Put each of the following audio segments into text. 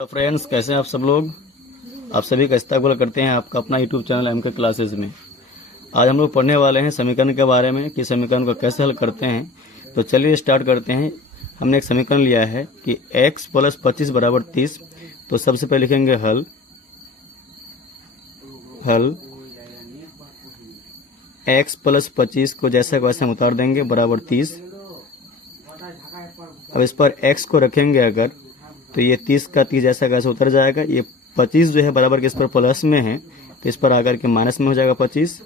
तो फ्रेंड्स, कैसे हैं आप सब लोग। आप सभी का इस्तकबाल करते हैं आपका अपना यूट्यूब चैनल एमके क्लासेस में। आज हम लोग पढ़ने वाले हैं समीकरण के बारे में कि समीकरण को कैसे हल करते हैं। तो चलिए स्टार्ट करते हैं। हमने एक समीकरण लिया है कि x + 25 = 30। तो सबसे पहले लिखेंगे हल x + 25 को जैसा वैसा हम उतार देंगे बराबर 30। अब इस पर x को रखेंगे अगर, तो ये 30 का 30 जैसा कैसे उतर जाएगा। ये 25 जो है बराबर के इस पर प्लस में है, तो इस पर आकर के माइनस में हो जाएगा 25।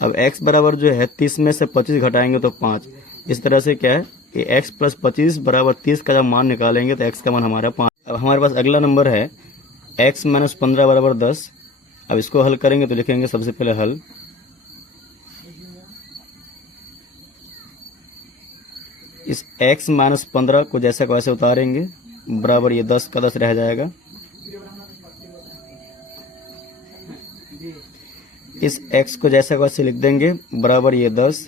अब x बराबर जो है 30 में से 25 घटाएंगे तो 5। इस तरह से क्या है कि x + 25 = 30 का जब मान निकालेंगे तो x का मान हमारा 5। अब हमारे पास अगला नंबर है x - 15 = 10। अब इसको हल करेंगे तो लिखेंगे सबसे पहले हल इस x - 15 को जैसा वैसे उतारेंगे बराबर ये 10 का 10 रह जाएगा। इस x को जैसा वैसे लिख देंगे बराबर ये 10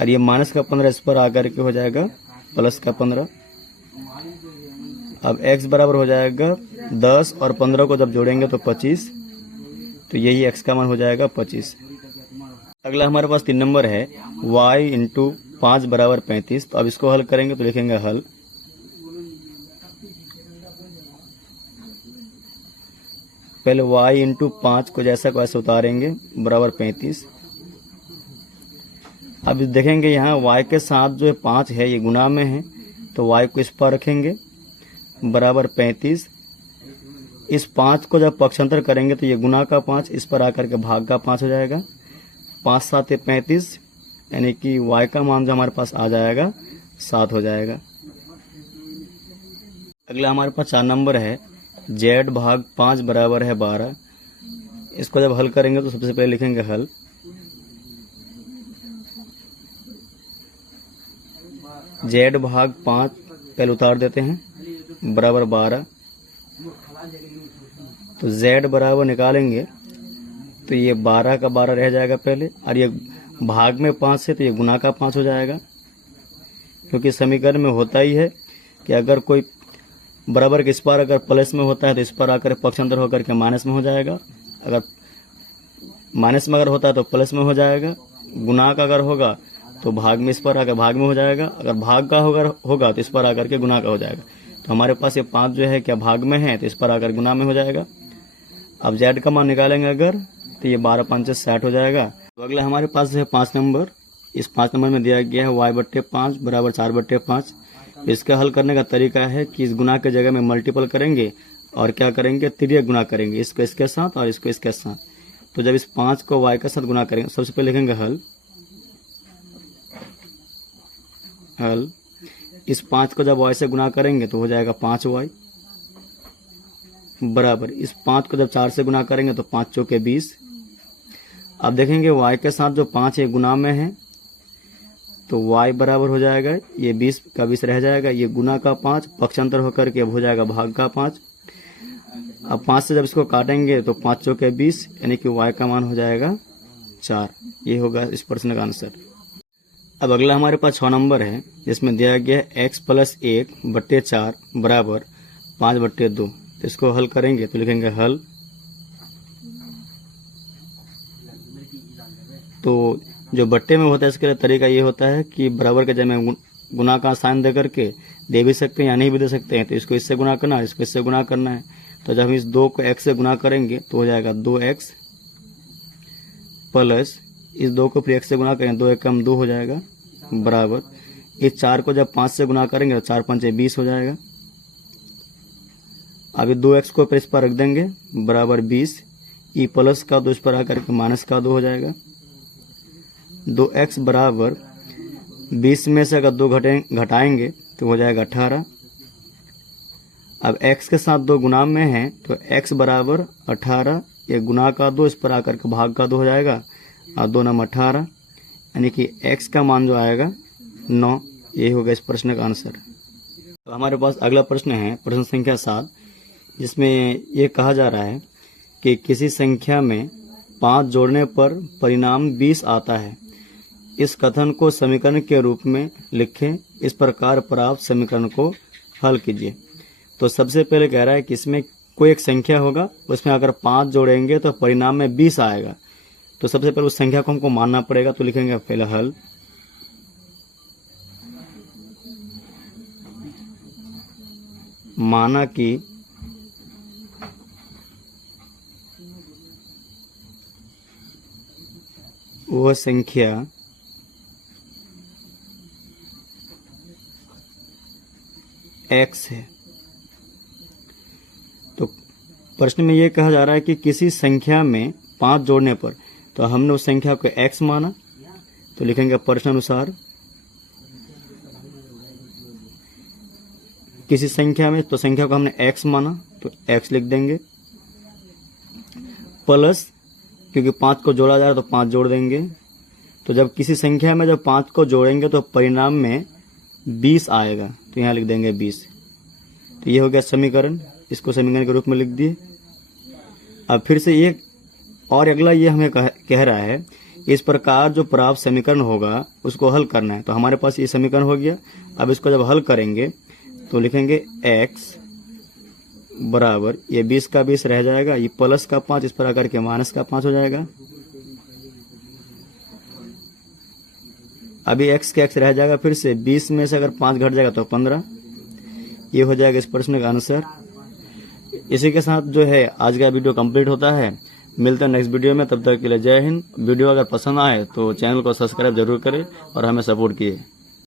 और ये माइनस का 15 इस पर आकर के हो जाएगा प्लस का 15। अब x बराबर हो जाएगा 10 और 15 को जब जोड़ेंगे तो 25, तो यही x का मान हो जाएगा 25। अगला हमारे पास 3 नंबर है y × 5 = 35। तो अब इसको हल करेंगे तो लिखेंगे हल पहले y × 5 को जैसा वैसे उतारेंगे बराबर 35। अब देखेंगे यहाँ y के साथ जो 5 है ये गुना में है, तो y को इस पर रखेंगे बराबर 35। इस 5 को जब पक्षांतर करेंगे तो ये गुना का 5 इस पर आकर के भाग का 5 हो जाएगा। 5 × 7 = 35, यानी कि y का मान जो हमारे पास आ जाएगा 7 हो जाएगा। अगला हमारे पास 4 नंबर है z भाग 5 बराबर है 12। इसको जब हल करेंगे तो सबसे पहले लिखेंगे हल z भाग 5 पहले उतार देते हैं बराबर 12। तो z बराबर निकालेंगे तो ये 12 का 12 रह जाएगा पहले, और ये भाग में 5 से तो ये गुना का 5 हो जाएगा। क्योंकि समीकरण में होता ही है कि अगर कोई बराबर के इस पर अगर प्लस में होता है तो इस पर आकर पक्षांतर होकर के माइनस में हो जाएगा। अगर माइनस में अगर होता है तो प्लस में हो जाएगा। गुना का अगर होगा तो भाग में इस पर आकर भाग में हो जाएगा। अगर भाग का होगा तो इस पर आकर के गुना का हो जाएगा। तो हमारे पास ये 5 जो है क्या भाग में है, तो इस पर आकर गुना में हो जाएगा। अब z का मान निकालेंगे अगर, तो ये 12 × 5 = 60 हो जाएगा। तो अगला हमारे पास है 5 नंबर। इस 5 नंबर में दिया गया है y/5 बराबर 4/5। इसका हल करने का तरीका है कि इस गुना के जगह में मल्टीपल करेंगे और क्या करेंगे, तिर्यक गुना करेंगे, इसको इसके साथ और इसको इसके साथ। तो जब इस 5 को y के साथ गुना करेंगे, सबसे पहले लिखेंगे हल इस 5 को जब y से गुना करेंगे तो हो जाएगा 5y बराबर इस 5 को जब 4 से गुना करेंगे तो 5 × 4 = 20। अब देखेंगे y के साथ जो 5 है गुना में है, तो y बराबर हो जाएगा ये 20 का 20 रह जाएगा। ये गुना का 5 पक्षांतर होकर के अब हो जाएगा भाग का 5। अब 5 से जब इसको काटेंगे तो 5 × 4 = 20, यानी कि y का मान हो जाएगा 4। ये होगा इस प्रश्न का आंसर। अब अगला हमारे पास 6 नंबर है, जिसमें दिया गया है x + 1/4 बराबर 5/2। तो इसको हल करेंगे तो लिखेंगे हल तो जो बट्टे में होता है इसके लिए तरीका ये होता है कि बराबर के जगह में गुना का साइन दे करके दे भी सकते हैं या नहीं भी दे सकते हैं। तो इसको इससे गुना करना है, इसको इससे गुना करना है। तो जब हम इस 2 को x से गुना करेंगे तो हो जाएगा 2x प्लस इस 2 को फिर x से गुना करेंगे 2 × 1 = 2 हो जाएगा बराबर इस 4 को जब 5 से गुना करेंगे तो 4 × 5 = 20 हो जाएगा। अभी 2x को फिर इस पर रख देंगे बराबर 20, ई प्लस का 2 इस पर आकर के माइनस का 2 हो जाएगा। 2x बराबर 20 में से अगर 2 घटाएंगे तो हो जाएगा 18। अब x के साथ 2 गुना में है तो x बराबर 18, ये गुना का 2 इस पर आकर के भाग का 2 हो जाएगा और 2 × 9 = 18, यानी कि x का मान जो आएगा 9। यही होगा इस प्रश्न का आंसर। तो हमारे पास अगला प्रश्न है प्रश्न संख्या 7, जिसमें ये कहा जा रहा है कि किसी संख्या में 5 जोड़ने पर परिणाम 20 आता है। इस कथन को समीकरण के रूप में लिखें। इस प्रकार प्राप्त समीकरण को हल कीजिए। तो तो सबसे पहले कह रहा है कि इसमें कोई एक संख्या होगा, उसमें अगर 5 जोड़ेंगे तो परिणाम में 20 आएगा। तो सबसे पहले उस संख्या को हमको मानना पड़ेगा। तो लिखेंगे पहले हल माना कि वह संख्या x है। तो प्रश्न में यह कहा जा रहा है कि किसी संख्या में 5 जोड़ने पर, तो हमने उस संख्या को x माना। तो लिखेंगे प्रश्न अनुसार किसी संख्या में, तो संख्या को हमने x माना तो x लिख देंगे, प्लस क्योंकि 5 को जोड़ा जा रहा है तो 5 जोड़ देंगे। तो जब किसी संख्या में जब 5 को जोड़ेंगे तो परिणाम में 20 आएगा, तो यहाँ लिख देंगे 20। तो ये हो गया समीकरण, इसको समीकरण के रूप में लिख दिए। अब फिर से एक और अगला ये हमें कह रहा है, इस प्रकार जो प्राप्त समीकरण होगा उसको हल करना है। तो हमारे पास ये समीकरण हो गया। अब इसको जब हल करेंगे तो लिखेंगे x बराबर, ये 20 का 20 रह जाएगा, ये प्लस का 5 इस पर आकर के माइनस का 5 हो जाएगा। अभी x के x रह जाएगा, फिर से 20 में से अगर 5 घट जाएगा तो 15। ये हो जाएगा इस प्रश्न का आंसर। इसी के साथ जो है आज का वीडियो कंप्लीट होता है। मिलते हैं नेक्स्ट वीडियो में, तब तक के लिए जय हिंद। वीडियो अगर पसंद आए तो चैनल को सब्सक्राइब जरूर करें और हमें सपोर्ट कीजिए।